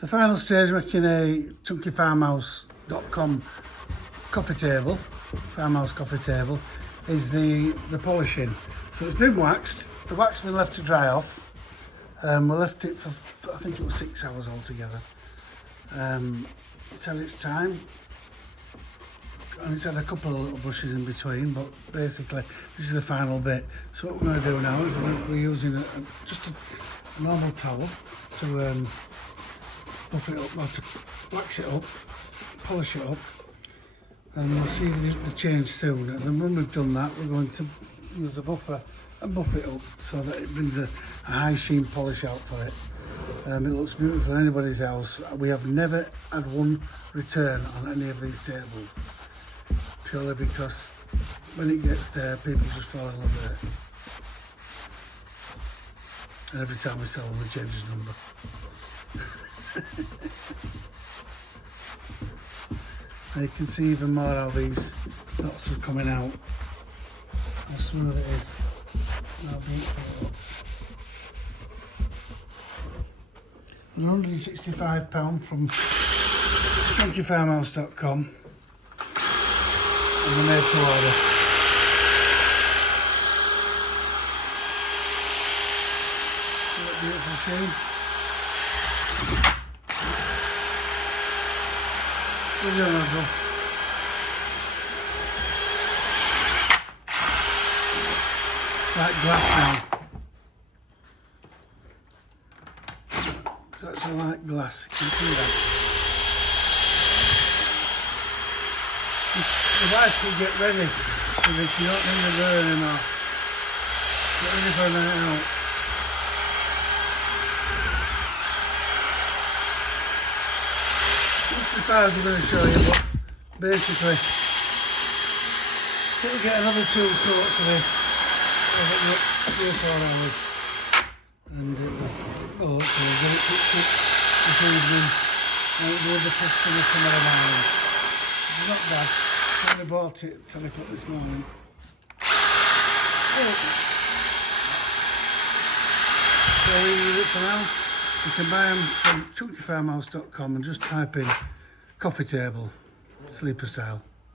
The final stage, making a chunkyfarmhouse.com coffee table, farmhouse coffee table, is the polishing. So it's been waxed. The wax has been left to dry off. We left it for, I think it was 6 hours altogether. It's had its time, and it's had a couple of little brushes in between, but basically this is the final bit. So what we're going to do now is we're using just a normal towel to buff it up, or to wax it up, polish it up, and you'll see the change soon. And then when we've done that, we're going to use a buffer and buff it up so that it brings a high sheen polish out for it. It looks beautiful in anybody's house. We have never had one return on any of these tables, purely because when it gets there, people just fall in love with it. And every time we sell them, we change his number. And you can see even more how these knots are coming out, how smooth it is, and how beautiful it looks. They're £165 from chunkyfarmhouse.com, and they're made to order. See that beautiful sheen? Like glass now. It's actually like glass, you can see that. The wife will get ready so that you don't need the burn anymore. Get ready for a minute out. As far as I'm going to show you, but basically we'll get another 2 coats of this over the next 3 or 4 hours, and hopefully get it picked up this evening and it'll be with the customer tomorrow morning. It's not bad. I only bought it at 10 o'clock this morning. So we'll leave it for now. You can buy them from chunkyfarmhouse.com and just type in coffee table, sleeper style.